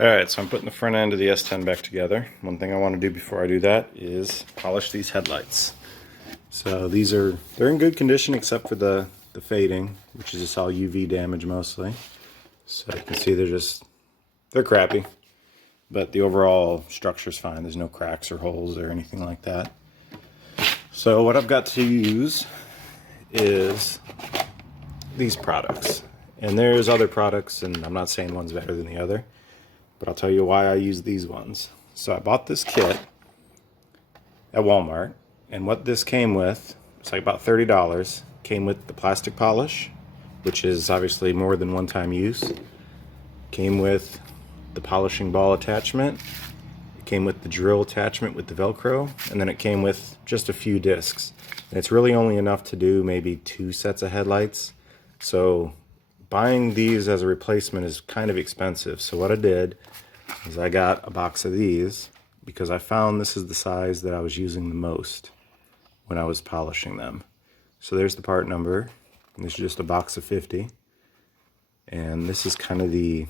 Alright, so I'm putting the front end of the S10 back together. One thing I want to do before I do that is polish these headlights. So they're in good condition except for the fading, which is just all UV damage mostly. So you can see they're crappy. But the overall structure's fine. There's no cracks or holes or anything like that. So what I've got to use is these products. And there's other products, and I'm not saying one's better than the other, but I'll tell you why I use these ones. So I bought this kit at Walmart, and what this came with, it's like about $30. Came with the plastic polish, which is obviously more than one-time use. Came with the polishing ball attachment. It came with the drill attachment with the Velcro, and then it came with just a few discs. And it's really only enough to do maybe 2 sets of headlights. So buying these as a replacement is kind of expensive. So what I did is I got a box of these because I found this is the size that I was using the most when I was polishing them. So there's the part number. And this is just a box of 50. And this is kind of the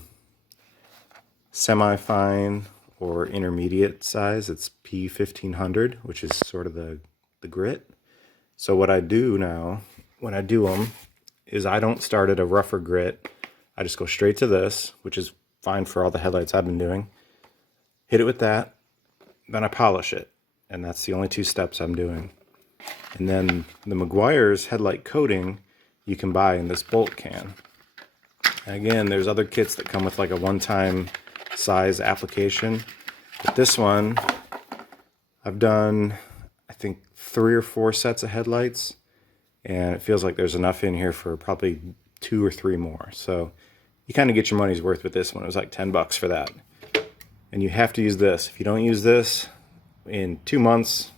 semi-fine or intermediate size. It's P1500, which is sort of the grit. So what I do now, when I do them, is I don't start at a rougher grit. I just go straight to this, which is fine for all the headlights I've been doing. Hit it with that, then I polish it. And that's the only 2 steps I'm doing. And then the Meguiar's headlight coating you can buy in this bulk can. And again, there's other kits that come with like a one-time size application. But this one, I've done, I think, 3 or 4 sets of headlights. And it feels like there's enough in here for probably 2 or 3 more. So you kind of get your money's worth with this one. It was like $10 for that. And you have to use this. If you don't use this, in 2 months,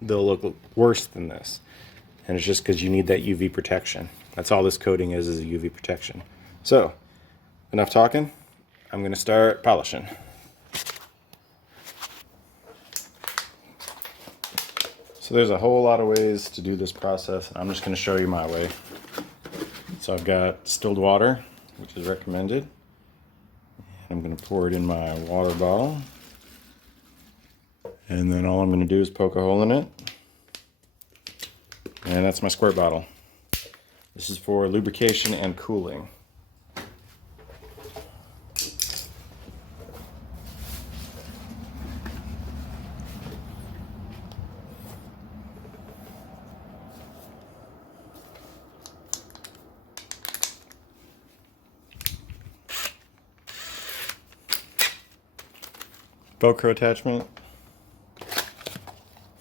they'll look worse than this. And it's just because you need that UV protection. That's all this coating is a UV protection. So, enough talking. I'm going to start polishing. So there's a whole lot of ways to do this process, and I'm just going to show you my way. So I've got distilled water, which is recommended. I'm going to pour it in my water bottle. And then all I'm going to do is poke a hole in it. And that's my squirt bottle. This is for lubrication and cooling. Velcro attachment,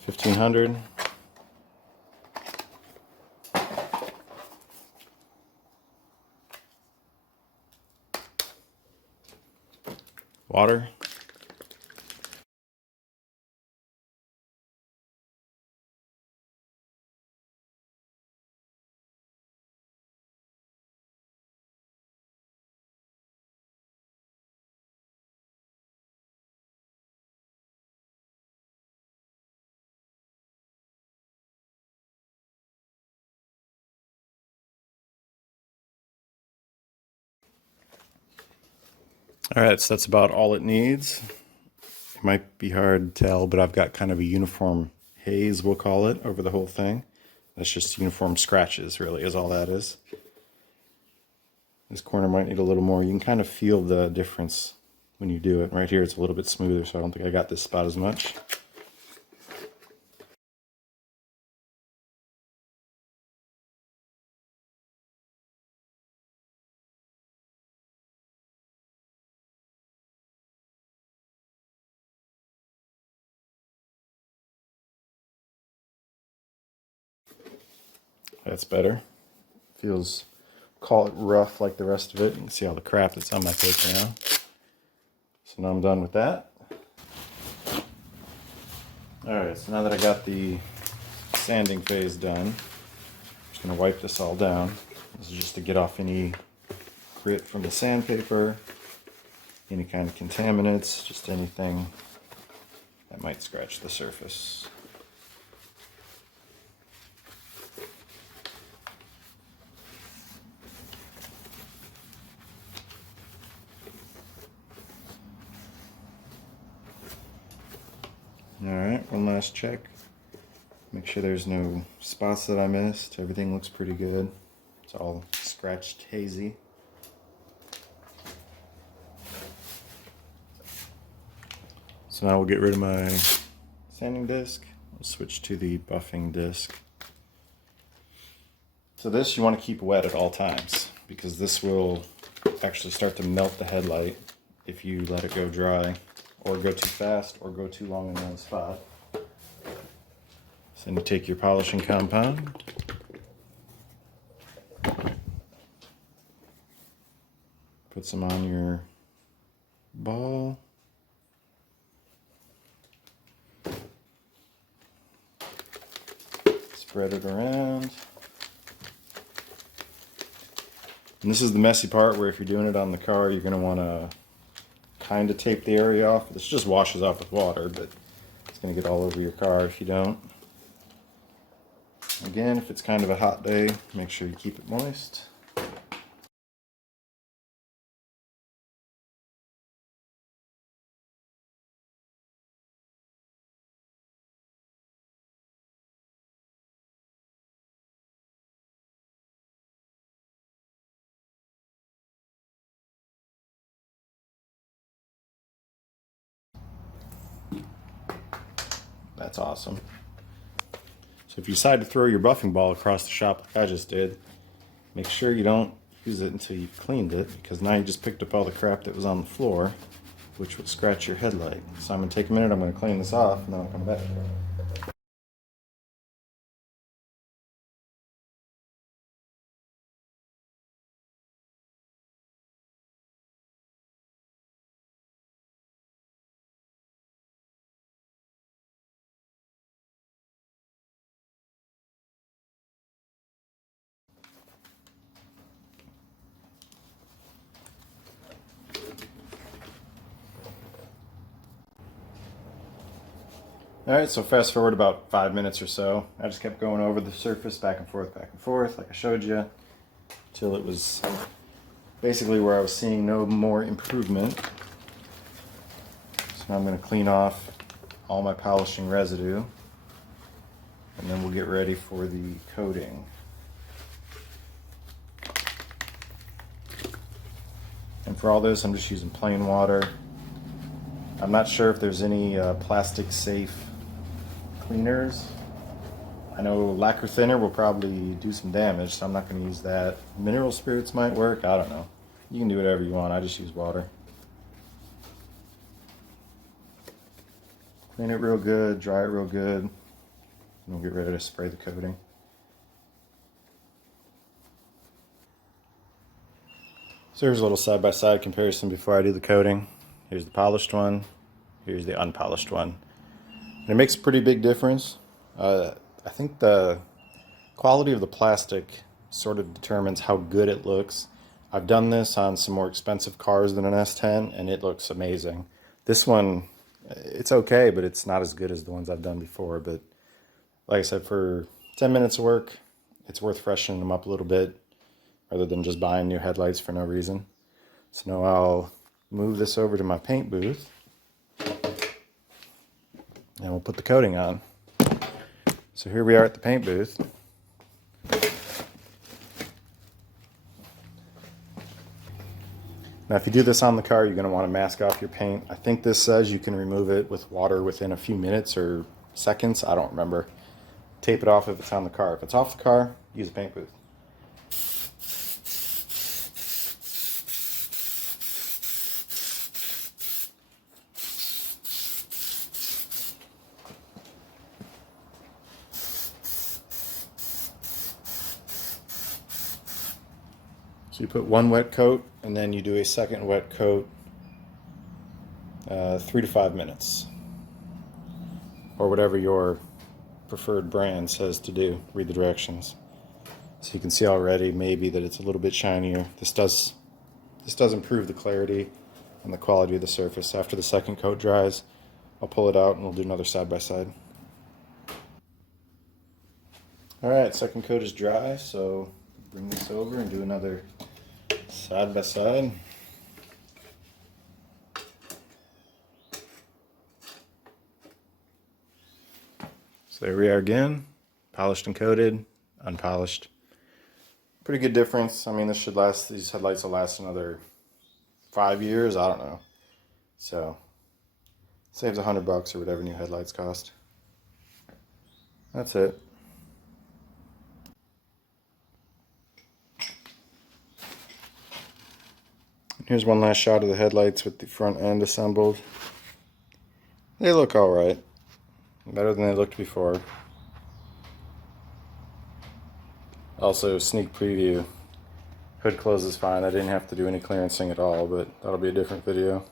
1500. Water. Alright, so that's about all it needs. It might be hard to tell, but I've got kind of a uniform haze, we'll call it, over the whole thing. That's just uniform scratches, really, is all that is. This corner might need a little more. You can kind of feel the difference when you do it. Right here it's a little bit smoother, so I don't think I got this spot as much. That's better. Feels, call it rough like the rest of it. You can see all the crap that's on my paper now. So now I'm done with that. Alright, so now that I got the sanding phase done, I'm just going to wipe this all down. This is just to get off any grit from the sandpaper, any kind of contaminants, just anything that might scratch the surface. Alright, one last check. Make sure there's no spots that I missed. Everything looks pretty good. It's all scratched hazy. So now we'll get rid of my sanding disc. We'll switch to the buffing disc. So this you want to keep wet at all times because this will actually start to melt the headlight if you let it go dry or go too fast or go too long in one spot. So then you take your polishing compound, put some on your ball, spread it around. And this is the messy part where if you're doing it on the car, you're going to want to kind of tape the area off. This just washes off with water, but it's going to get all over your car if you don't. Again, if it's kind of a hot day, make sure you keep it moist. That's awesome. So if you decide to throw your buffing ball across the shop like I just did, make sure you don't use it until you've cleaned it, because now you just picked up all the crap that was on the floor, which would scratch your headlight. So I'm going to take a minute, I'm going to clean this off, and then I'll come back. Alright, so fast forward about 5 minutes or so. I just kept going over the surface back and forth, like I showed you, till it was basically where I was seeing no more improvement. So now I'm going to clean off all my polishing residue, and then we'll get ready for the coating. And for all this, I'm just using plain water. I'm not sure if there's any plastic safe cleaners. I know lacquer thinner will probably do some damage, so I'm not going to use that. Mineral spirits might work, I don't know. You can do whatever you want, I just use water. Clean it real good, dry it real good, and we'll get ready to spray the coating. So here's a little side-by-side comparison before I do the coating. Here's the polished one, here's the unpolished one. And it makes a pretty big difference. I think the quality of the plastic sort of determines how good it looks. I've done this on some more expensive cars than an S10, and it looks amazing. This one, it's okay, but it's not as good as the ones I've done before. But like I said, for 10 minutes of work, it's worth freshening them up a little bit rather than just buying new headlights for no reason. So now I'll move this over to my paint booth, and we'll put the coating on. So here we are at the paint booth. Now if you do this on the car, you're going to want to mask off your paint. I think this says you can remove it with water within a few minutes or seconds. I don't remember. Tape it off if it's on the car. If it's off the car, use a paint booth. So you put one wet coat, and then you do a second wet coat 3 to 5 minutes. Or whatever your preferred brand says to do. Read the directions. So you can see already maybe that it's a little bit shinier. This does improve the clarity and the quality of the surface. After the second coat dries, I'll pull it out and we'll do another side by side. Alright, second coat is dry, so bring this over and do another side by side. So there we are again, polished and coated, unpolished. Pretty good difference. I mean, this should last, these headlights will last another 5 years, I don't know. So, saves $100 or whatever new headlights cost. That's it. Here's one last shot of the headlights with the front end assembled. They look alright. Better than they looked before. Also, sneak preview. Hood closes fine. I didn't have to do any clearancing at all, but that'll be a different video.